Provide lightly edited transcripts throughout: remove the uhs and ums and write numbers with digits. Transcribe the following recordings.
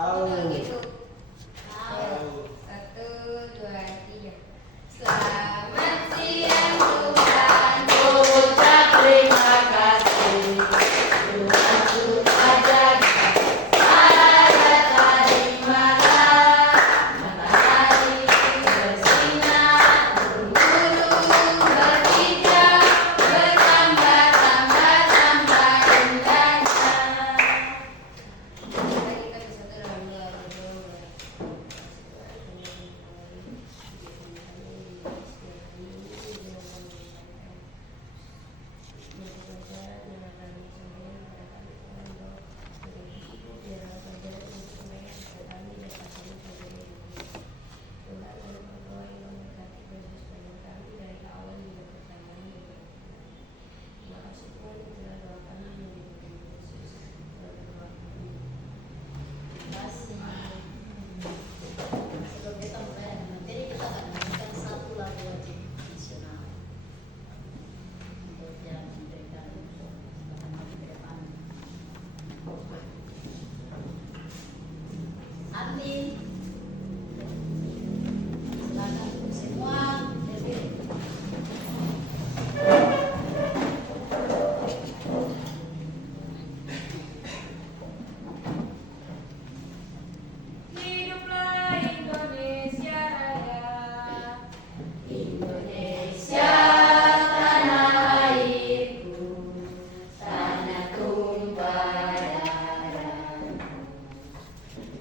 Gitu. Satu, dua, tiga. Selamat siang Tuhan, ucap terima kasih. Tuhan sudah jaga saya tadi malam. Matahari bersinar, burung berhijau, bertambah indahnya. Kita bisa terang. Sebelum kita mulai dengan materi, kita akan menyanyikan satu lagu wajib nasional untuk jalan memberikan ke depan. Nanti silakan semua berdiri. Hiduplah Indonesia Raya, Indonesia tanah airku, tanah tumpah darahku.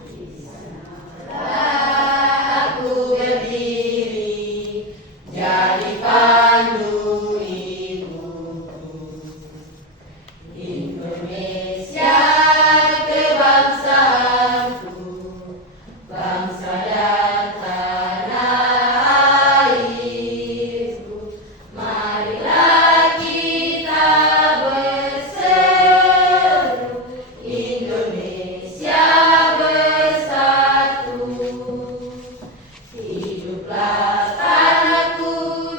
Di sanalah aku berdiri, jadi pandu ibuku. Indonesia kebangsaanku, bangsa dan tanah airku. Marilah kita berseru, Indonesia bersatu. Hiduplah tanahku,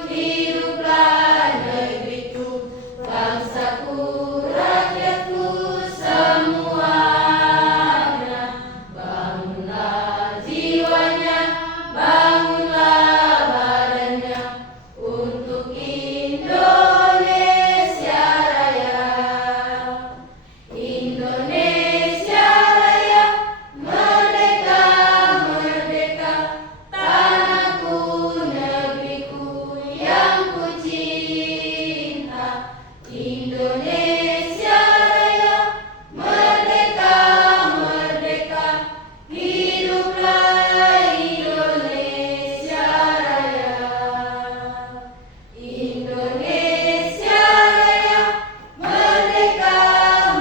hiduplah negeriku, bangsaku, rakyatku semuanya. Bangunlah jiwanya, bangunlah badannya, untuk Indonesia Raya. Indonesia Raya, merdeka, merdeka, tanahku, negeriku yang ku cinta. Indonesia Raya, merdeka, merdeka, hiduplah Indonesia Raya. Indonesia Raya, merdeka,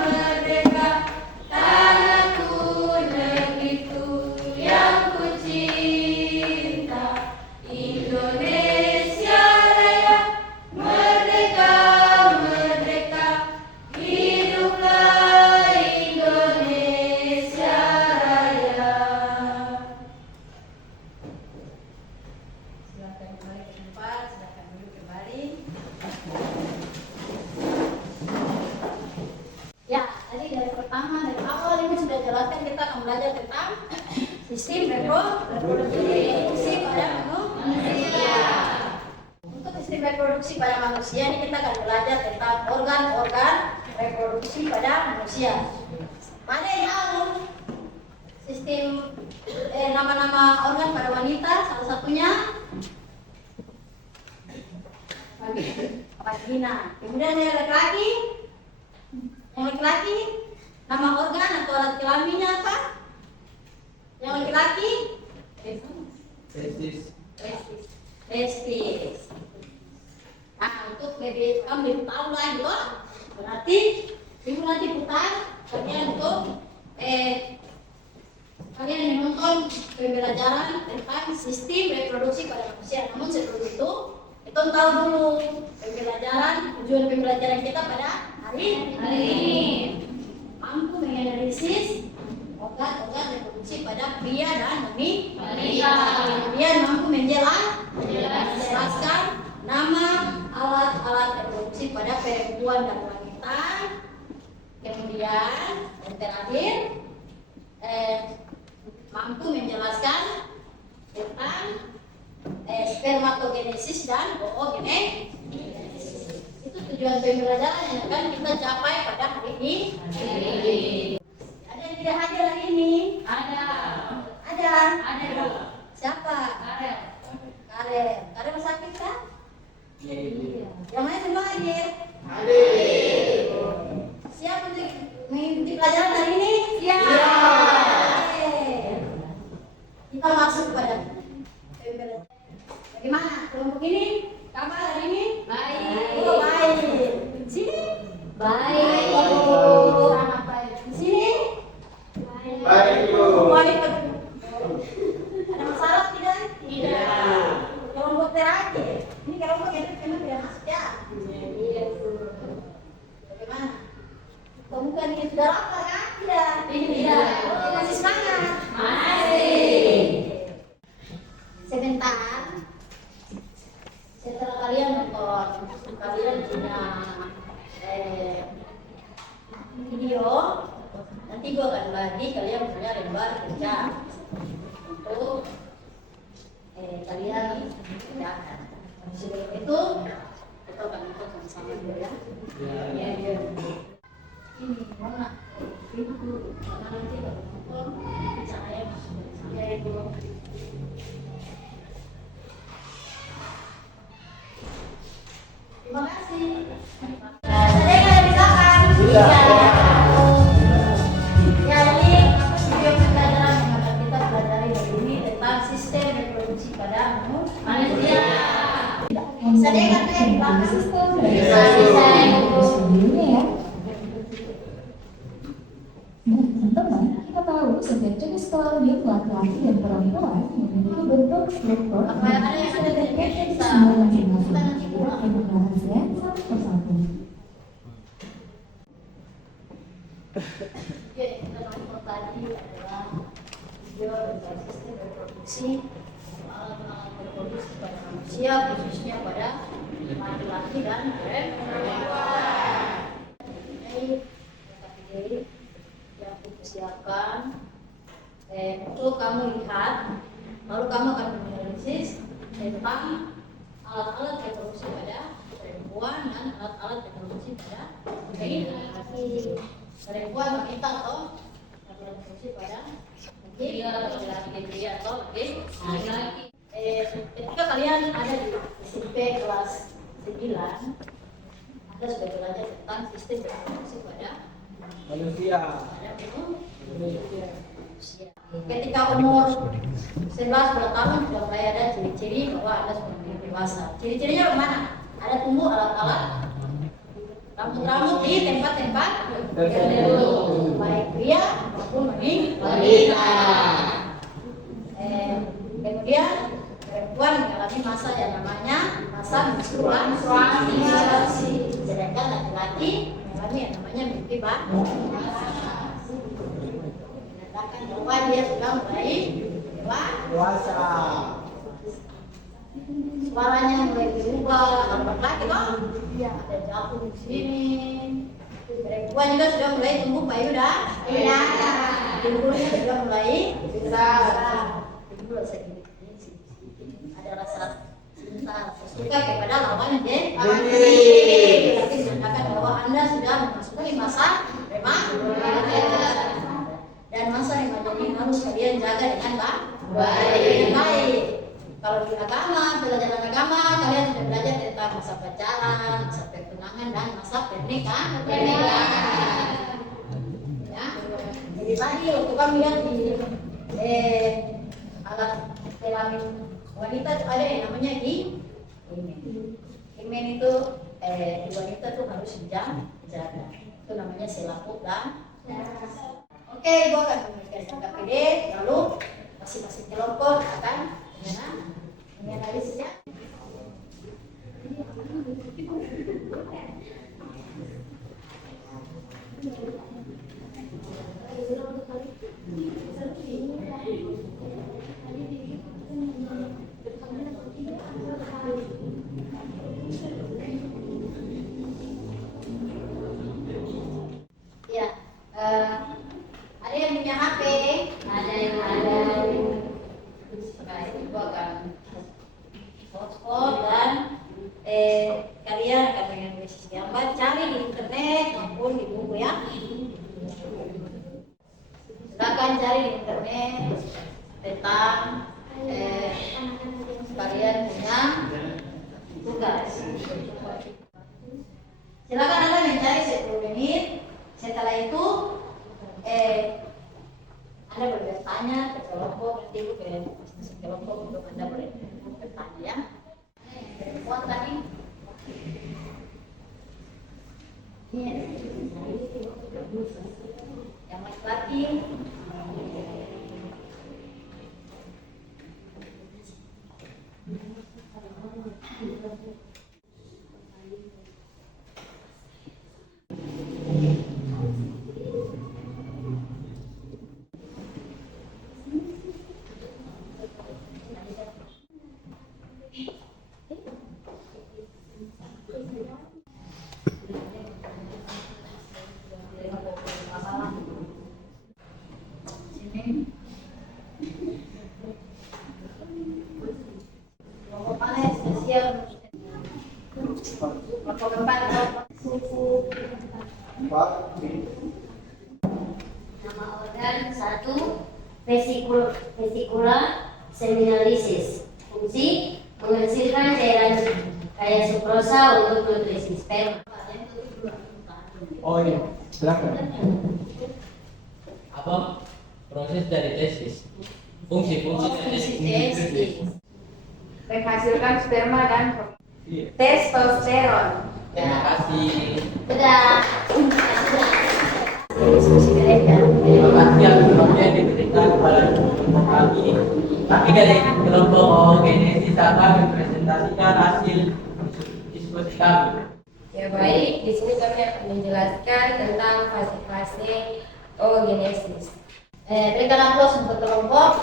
merdeka, tanahku, negeriku yang ku cinta. Indonesia Raya, merdeka, merdeka, hiduplah Indonesia Raya. Silakan kembali ke tempat, silakan duduk kembali. Ya, tadi dari pertama, dari awal ini sudah jelaskan kita akan belajar tentang sistem reproduksi pada manusia. Untuk sistem reproduksi pada manusia ini kita akan belajar tentang organ-organ reproduksi pada manusia. Pada yang awal sistem nama-nama organ pada wanita, salah satunya vagina. Kemudian yang laki-laki, nama organ atau alat kelaminnya apa? Yang laki-laki testis. Nah, untuk kamu lebih tahu lagi loh. Berarti ibu nanti putar bagian untuk kalian yang menonton pembelajaran tentang sistem reproduksi pada manusia. Namun sebelum itu tahu dulu tujuan pembelajaran kita pada hari ini. Mampu menganalisis organ-organ reproduksi pada pria dan wanita. Kemudian mampu menjelaskan nama alat-alat reproduksi pada perempuan dan wanita. Kemudian yang terakhir mampu menjelaskan tentang spermatogenesis dan oogenesis. Itu tujuan pembelajaran yang akan kita capai pada hari ini. Ada yang tidak hadir hari ini? Ada. Ada. Ada. Siapa? Karel. Karel. Karel sakit kan? Yang lain semua hadir? Siap untuk mengikuti pelajaran hari ini? Siap. Oke. Kita masuk pada pembelajaran. Bagaimana kelompok ini? Kabar hari ini? Baik. Oh, baik. Sini? Baik. Sangat baik. Sini? Baik, Bu. Baik. Ada masalah tidak? Tidak. Kelompok terakhir. Ini kelompok yang tidak masuk ya? Bagaimana? Kamu kan ini sudah lapar kan? Tidak. Tidak. Oke, masih semangat. Masih. Sebentar. Setelah kalian nonton, kalian punya video. Nanti gua akan bagi kalian punya lembar kerja untuk kalian kerjakan. Sebelum itu kita akan nonton sama-sama dulu ya. Iya. Ini mana? Itu karena nanti kalau nonton saya itu. Terima kasih. Saya kalian di belakang. Iya. Ya, ini video pembelajaran yang akan kita pelajari hari ini tentang sistem reproduksi pada manusia. Bisa deh kan di belakang? Bisa. Sebelumnya ya. Nah, teman-teman, kita tahu setiap jenis kelamin laki-laki dan perempuan memiliki bentuk struktur Apa yang ada yang ada di Indonesia? masing-masing Kita nanti pulang. yang membahasnya satu persatu. Oke, kita nonton tadi adalah video tentang sistem reproduksi alat-alat reproduksi pada manusia, khususnya pada laki-laki dan perempuan. Ini kategori yang aku siapkan untuk kamu lihat, lalu kamu akan menganalisis tentang alat-alat reproduksi pada perempuan dan alat-alat reproduksi pada laki-laki. Perempuan wanita atau reproduksi pada laki-laki atau laki-laki. Ketika kalian ada di SMP kelas 9, Anda sudah belajar tentang sistem reproduksi pada Manusia. manusia. Ketika umur 11-12 tahun sudah mulai ada ciri-ciri bahwa Anda sudah menjadi dewasa. Ciri-cirinya bagaimana? Ada tumbuh alat-alat rambut-rambut di tempat-tempat tertentu, baik pria maupun wanita. Kemudian perempuan mengalami masa yang namanya masa menstruasi, sedangkan laki-laki mengalami yang namanya mimpi menyatakan bahwa dia sudah mulai Puasa. suaranya mulai berubah. Kalau laki-laki kok ada jatuh di sini. Perempuan juga sudah mulai tumbuh payudara. Pinggulnya sudah mulai besar. Pinggul sedikit. Ada rasa cinta, suka kepada lawan jenis. Berarti menandakan bahwa Anda sudah memasuki masa remaja. Dan masa remaja ini harus kalian jaga dengan baik. Kalau di agama, pelajaran agama, kalian sudah belajar tentang masa pacaran, masa pertunangan, dan masa pernikahan. Ya, jadi tadi waktu kami lihat di alat kelamin wanita itu ada yang namanya himen itu di wanita tuh harus dijaga. Itu namanya selaput dan oke, gua akan memberikan KPD, lalu masing-masing kelompok akan menganalisisnya. Ya, ada yang punya HP? Ada yang ada. internet maupun di buku ya. Silakan cari di internet tentang kalian punya tugas. Silakan Anda mencari 10 menit. Setelah itu Anda boleh bertanya ke kelompok, nanti ke kelompok untuk Anda boleh bertanya ya. Kuat tadi. Yang laki-laki. Nama organ 1 vesicula seminalisis. Fungsi menghasilkan cairan kayak sukrosa untuk nutrisi sperma. Oh iya, silakan. Apa proses dari testis? Fungsi-fungsi dari testis. Menghasilkan sperma dan Iya. testosteron. Terima kasih. Sudah. Diskusi mereka. Terima kasih atas waktu yang diberikan kepada kami. Kami dari kelompok oogenesis akan mempresentasikan hasil diskusi kami. Ya baik, di sini kami akan menjelaskan tentang fase-fase oogenesis. Berikan aplaus untuk kelompok.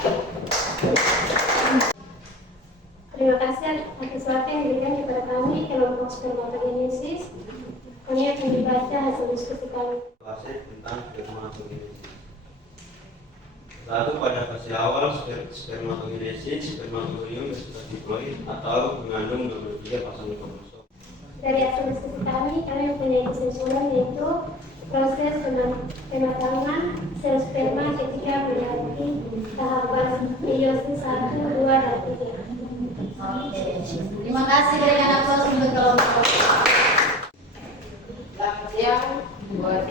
Terima kasih atas waktu yang diberikan kepada kami kelompok spermatogenesis. Kami akan dibaca hasil diskusi kami. Fase tentang spermatogenesis. Lalu pada fase awal spermatogenesis, spermatorium bersifat diploid atau mengandung 23 pasang kromosom. Dari hasil diskusi kami mempunyai kesimpulan yaitu proses pematangan sel sperma ketika melewati tahapan meiosis 1, 2, dan 3. Terima kasih, berikan aplaus untuk kelompok. Selamat siang buat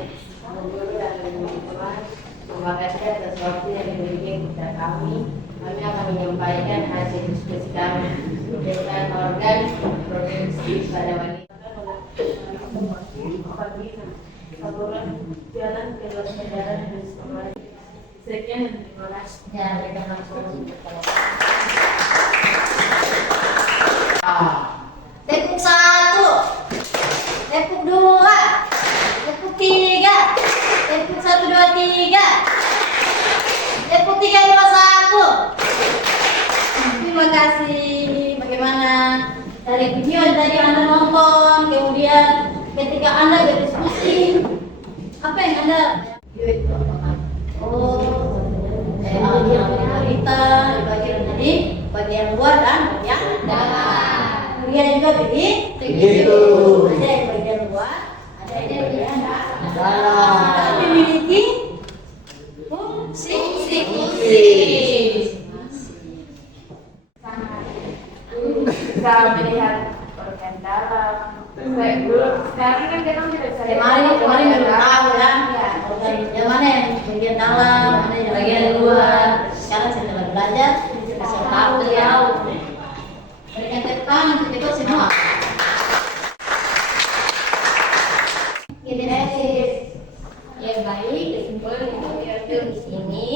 guru dan teman-teman. Terima kasih atas waktu yang diberikan kepada kami. Kami akan menyampaikan hasil diskusi kami tentang organ reproduksi pada wanita. Saluran jalan ke luar negara dan semuanya. Sekian dan terima kasih. Ya, berikan aplaus untuk kelompok. Tepuk 1, tepuk 2, tepuk 3, tepuk 1, 2, 3, tepuk 3, 2, 1. Terima kasih. Bagaimana dari video yang tadi Anda nonton, kemudian ketika Anda berdiskusi, apa yang Anda wanita di bagian tadi, bagian luar dan bagian dalam. Kemudian juga begitu. Ada yang bagian luar, ada yang bagian dalam. Memiliki fungsi. Bisa melihat organ dalam. Sekarang kan kita tidak bisa Kemarin belum tahu ya. Yang mana yang bagian dalam, mana yang bagian luar. Sekarang setelah belajar, kita sudah tahu ya. Berikan tepuk tangan untuk ikut semua. Ya baik, kesimpulan yang kami ambil di sini,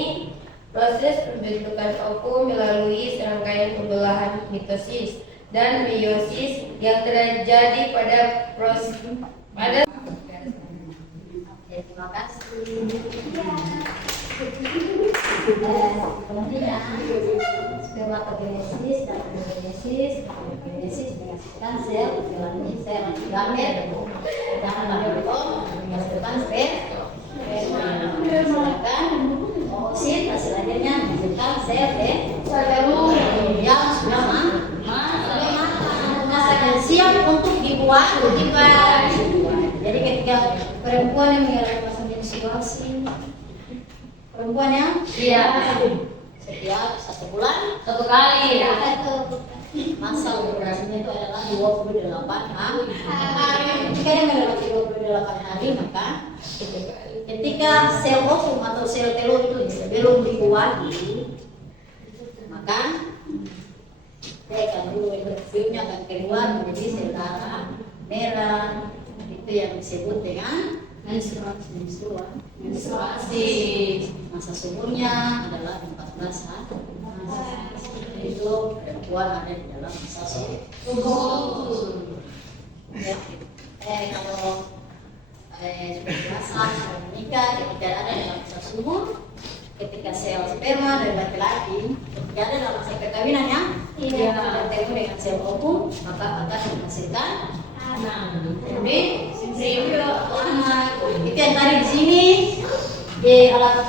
proses pembentukan ovum melalui serangkaian pembelahan mitosis dan meiosis yang terjadi pada Terima kasih. Kemudian spermatogenesis dan oogenesis. Oogenesis menghasilkan sel gamet, sedangkan gametom menghasilkan sperma. Sedangkan oosit hasil akhirnya menghasilkan sel telur yang sudah matang, siap untuk dibuat. Jadi ketika perempuan yang mengalami masa menstruasi. Perempuan yang setiap 1 bulan 1 kali. masa durasinya itu adalah 28 hari. Jika dia melewati 28 hari, maka ketika sel ovum atau sel telur itu belum dibuat, maka dia akan dulu interviewnya akan keluar menjadi sel darah merah. Itu yang disebut dengan menstruasi. Masa subuhnya adalah 14 hari. Itu perempuan ada di dalam masa subur. Ya. Kalau sudah dewasa, sudah menikah, ketika ada dalam masa subur, ketika sel sperma dari laki-laki, ketika ada dalam masa perkawinannya, dia bertemu dengan sel ovum, maka akan menghasilkan anak. Jadi, anak itu yang tadi di sini di alat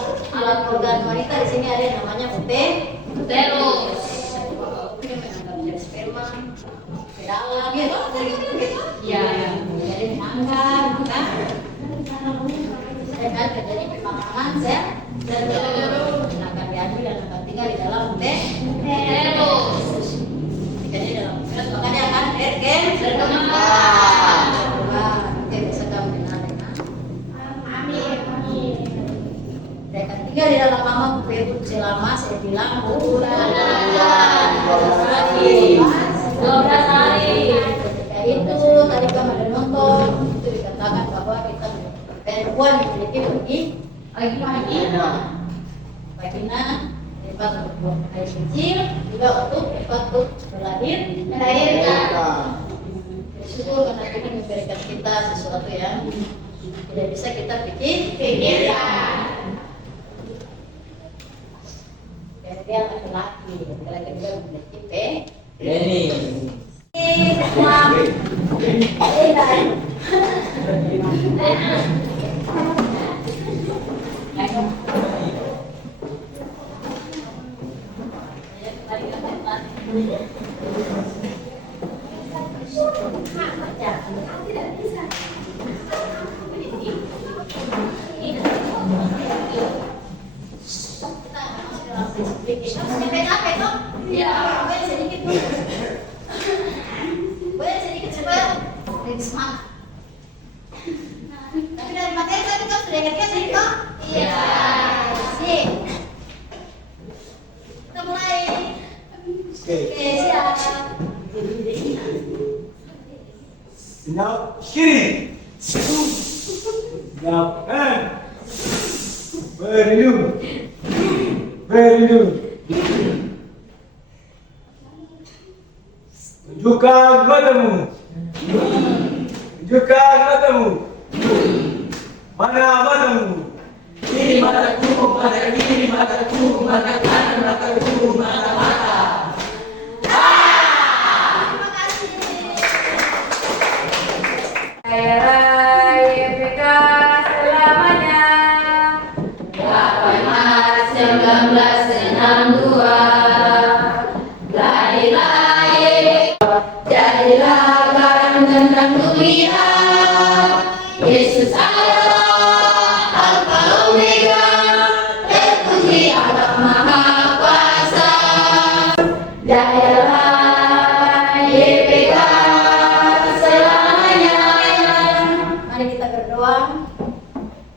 organ wanita di sini ada yang namanya uterus. Sperma ke dalam jadi menangkap akan terjadi pematangan sel telur akan diambil dan akan tinggal di dalam uterus. Jika di dalam uterus maka dia akan berkembang. Oke, bisa kamu kenal dengan dia akan tinggal di dalam mama perut selama saya bilang bulan 12 hari. Ketika itu tadi kamu ada nonton itu dikatakan bahwa kita perempuan memiliki vagina tempat untuk buang air kecil, juga untuk tempat untuk melahirkan. Bersyukur karena Tuhan memberikan kita sesuatu yang tidak bisa kita pikirkan. Dia laki-laki, laki-laki juga memiliki Ini. semangat. Tapi dari materi tadi kau sudah ingatkan sedikit? Iya. Sip. Kita mulai. Oke, siap. Senyap kiri. Senyap kanan. Berlindung. Berlindung. Tunjukkan matamu. Tunjukkan matamu. Mana matamu? Kiri mataku, mata kiri mataku, mata kanan mataku, mata. Terima kasih. Daerah YPK selamanya 8 Maret 1962. Jadilah barang tentang dunia. Yesus adalah Alfa Omega, terpuji Allah Maha Kuasa. Jadilah YPK selamanya. Mari kita berdoa.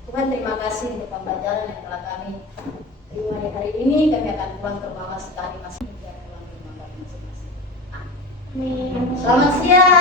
Tuhan, terima kasih untuk pembelajaran yang telah kami terima di hari ini. Kami akan pulang ke rumah sekali masing-masing. Selamat siang.